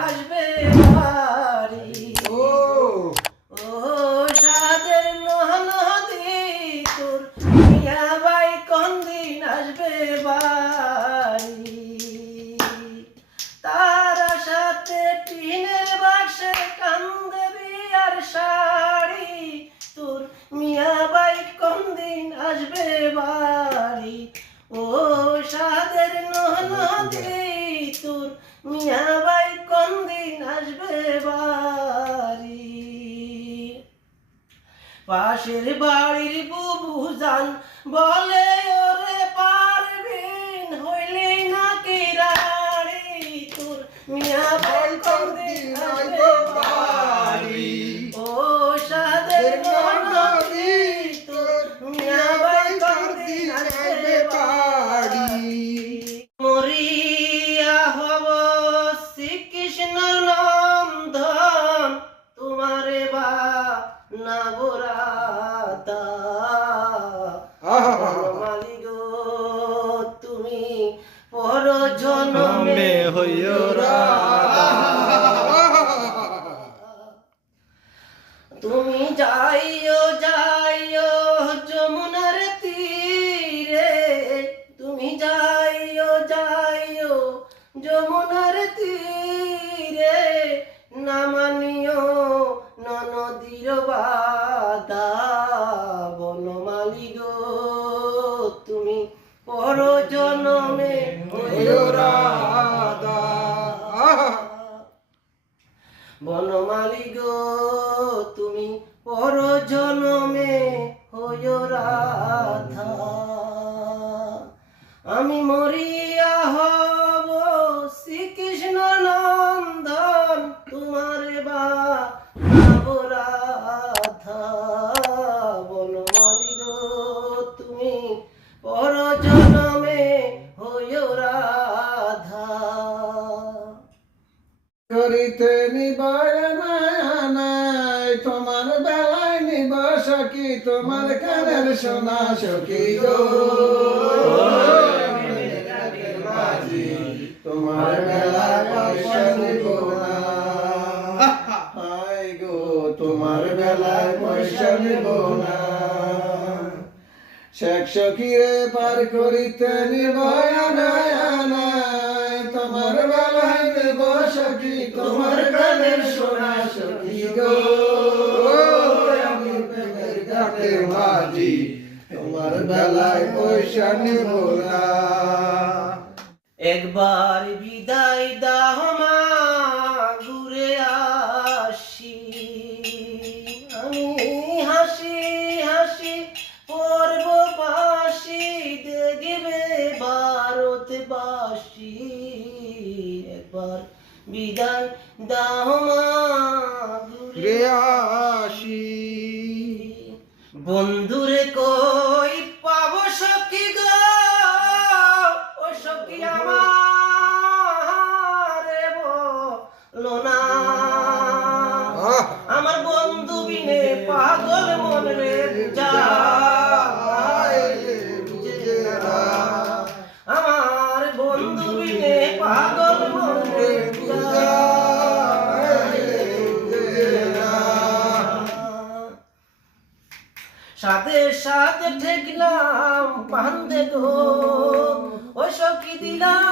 আসবে বাড়ি ও সাদের নদী তোর মিয়া ভাই কোন দিন আসবে বাড়ি তারা সাথে টিনের বাক্সে কান্দে বিয়ার শাড়ি তোর মিয়া ভাই কোন দিন আসবে বাড়ি ও সাদের নদী তোর মিয়া ভাই কোন দিন আসবে বাড়ি পাশের বাড়ির বুবু জান বলে ওরে পারবিন হইলে নাকি রাড়ি তোর মিয়া ভাই কোন দিন আসবে বাড়ি ও সাদের নদী তোর মিয়া ভাই কোন দিন আসবে বাড়ি মরিয়া হব শ্রীকৃষ্ণ নন্দন তোমারে বা না বোরাতা মালি গো তুমি পর জন্মে হইও তুমি যাইও যাইও যমুনার তীরে তুমি যাইও যাইও যমুনার তীরে না মানিও নদীর বাদা বনমালী গো তুমি পর জন্মে হইও রাধা বনমালী গো তুমি পর জন্মে হইও রাধা আমি মরিয়া হব শ্রীকৃষ্ণ নন্দন তোমারে বা রাধা বনমালী গো তুমি পর জন্মে হইও রাধা করিতে নিবায় নাই তোমার বেলায় নিব সখী তোমার কানের সোনা সখী গো তোমার বেলায় পয়সা নিব না আই গো তোমার বেলায় পয়সা নিব না শেখ সখীরে পার করিতে নিবায় নাই তোমার বেলায় নিব সখী তোমার কানের সোনা সখী গো আমি প্রেমের ঘাটের মাঝি তোমার বেলায় পয়সা নিব না একবার বিদায় দাও মা ঘুরে আসি আমি হাসি হাসি পর্ব পাশি দেখবে ভারতবাসী একবার বিদায় দাও মা ঘুরে আসি বন্ধুরে কই পাবো সখী গো ও সখী আমার বলো না আমার বন্ধু বিনে পাগল মন রে বুঝে না আমার বন্ধু বিনে পাগল মন রে সাথে সাথে ঠেকলাম পান্দে গো ও সখী দিলাম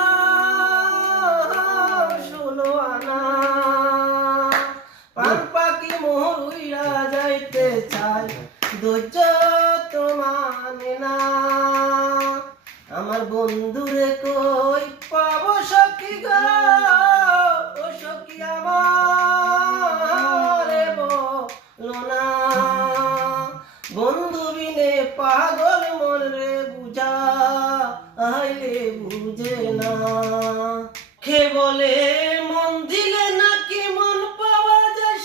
16 আনা পান পাখি মোর উইরা যাইতে চাই ধৈর্য তো মানে না আমার বন্ধুরে কই পাবো সখী গো ও সখী আমার বলো না বন্ধু বিনে পাগল মন রে বুঝা আইলে বুঝে না কে বলে মন দিলে নাকি মন পাওয়া যায়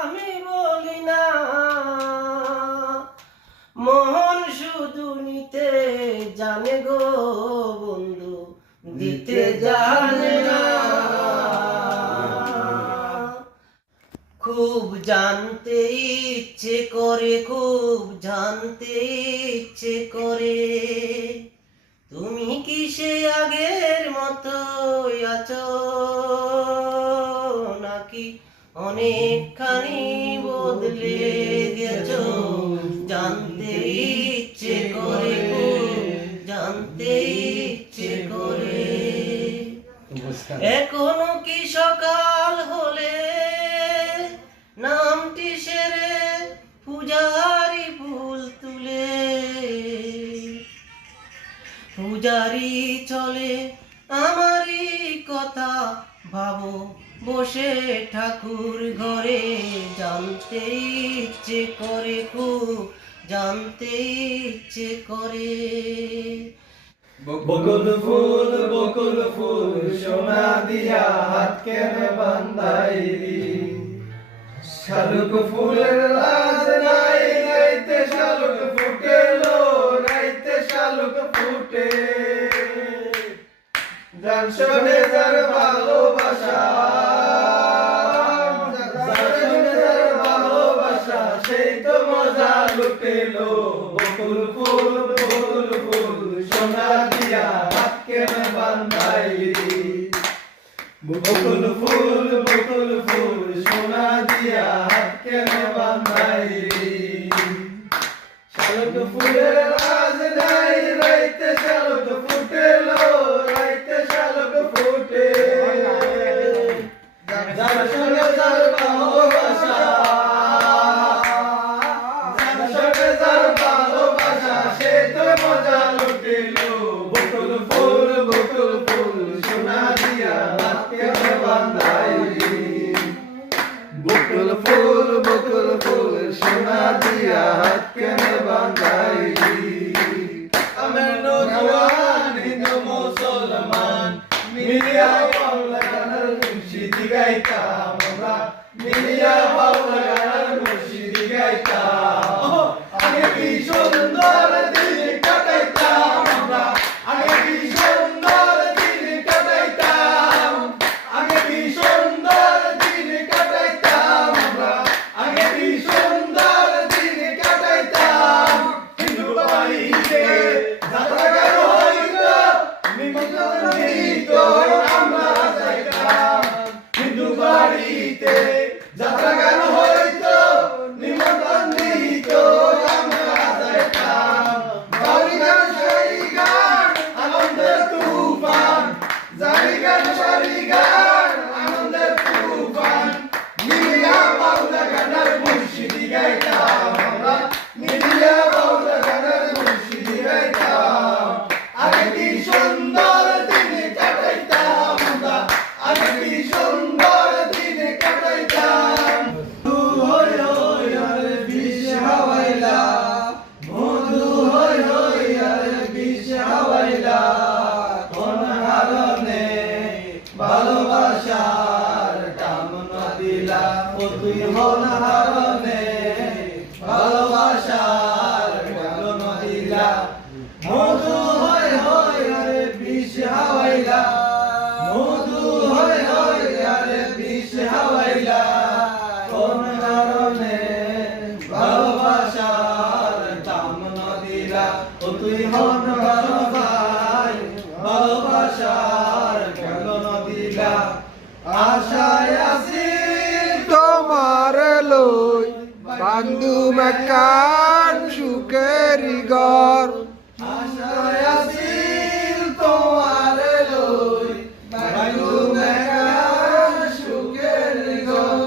আমি বলি না মন শুধু নিতে জানে গো বন্ধু দিতে জানে না খুব জানতে ইচ্ছে করে খুব জানতে ইচ্ছে করে তুমি কি সে আগের মতো আছো নাকি অনেকখানি বদলে গেছো, জানতে ইচ্ছে করে গো, জানতে ইচ্ছে করে। এখনো কি সকাল হলে নামটি সেরে পূজারি ফুল তুলে, পূজারি চলে আমারই কথা ভাবো বসে ঠাকুর ঘরে, জানতে ইচ্ছে করে খুব, জানতে ইচ্ছে করে। বকুল ফুল সোনা দিয়া হাত কেন বান্ধাইলি, শালুক ফুলের লাজ নাই, রাইতে শালুক ফুটেলো, রাইতে শালুক ফুটে। যার শোনে যার ভালোবাসা, যার শোনে যার ভালোবাসা, সেই তো মজা লুটেলো। বকুল ফুল সোনা দিয়া হাত কেন বান্ধাইলি, বকুল ফুল সোনা দিয়া হাত কেন বান্ধাইলি। শালুক ফুলের লাজ নাই, রাইতে শালুক ফুটেলো, রাইতে শালুক ফুটে। যার সঙ্গে যার ভালোবাসা, যার সঙ্গে যার ভালোবাসা, সে তো মজা লুটিলো। বকুল ফুল সোনা দিয়া হাত কেন বান্ধাইলি, বকুল ফুল সোনা দিয়া হাত কেন বান্ধাইলি। আমার নওজোয়ান হিন্দু মুসলমান মিলিয়া বাংলা গানের মুর্শিদি গাইতাম আমরা, মিলিয়া বাংলা গানের মুর্শিদি গাইতাম। আগে কি সুন্দর দিন কাটাইতাম আমরা, আগে কি সুন্দর দিন কাটাইতাম, আগে কি সুন্দর দিন কাটাইতাম আমরা, আগে কি সুন্দর দিন কাটাইতাম। হিন্দু বাড়িতে যাত্রা গান হইতো, নিমন্ত্রিত আমরা যাইতাম। হিন্দু বাড়িতে যাত্রা গান হইতো, নিমন্ত্রিত আমরা যাইতাম। বাউরি গান শাড়ি গান আনন্দের তুফান, জারি গান শাড়ি গান আনন্দের তুফান, মিলিয়া বাউলা গানের মুর্শিদি গাইতাম আমরা, মিলিয়া বাউলা গানের মুর্শিদি গাইতাম। আগে কি সুন্দর দিন কাটাইতাম আমরা, আগে কি সুন্দর দিন কাটাইতাম। মধু হই হই আরে বিষ হাওয়াইলা, মধু হই হই আরে বিষ হাওয়াইলা। কোন হারনে ভালোবাসার কামনা দিলা, ও তুই হন হারনে ভালোবাসার কামনা দিলা। মধু হই হই আরে বিষ হাওয়াইলা, মধু হই হই আরে বিষ হাওয়াইলা। কোন কারণে ভালোবাসার কামনা দিলা, ও তুই হন ভাই ভালোবাসার কামনা দিলা। আশায় আছি তোমার লই বান্ধু মেকান সুখের ঘর, আশায় আছি তোমার লই বান্ধু মেকান সুখের ঘর।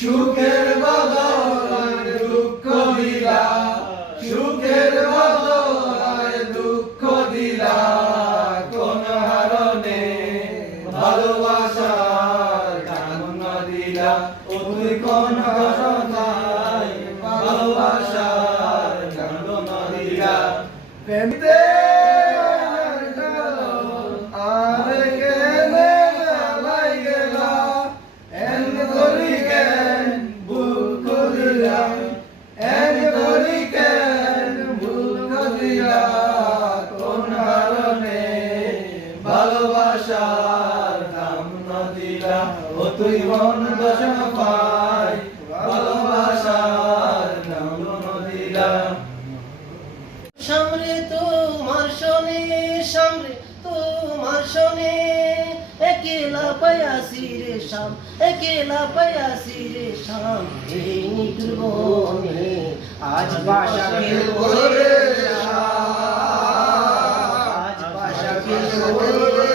সুখের বদলায় দুঃখ দিলা, সুখের বদলায় দুঃখ দিলা। কোন হারনে ভালোবাসার কামনা দিলা, ও তুই কোন কারণে ভালোবাসার কামনা দিলা। প্রেমতে আরে কেনে লাই গেলা, এন করি কেন ভুল করিলা, এন করি কেন ভুল করিলা। কোন কারণে ভালোবাসার কামনা দিলা, ও তুই মন দশা পাই ভালোবাসার কামনা দিলা। সামনে তোমার শোনে, সামনে তোমার শোনে, কি একেলা পায়াসি রে শাম, একেলা পায়াসি রে শাম, এই নিঠুর বনে আজ বাসা খেলবো রে শাম, আজ বাসা খেলবো রে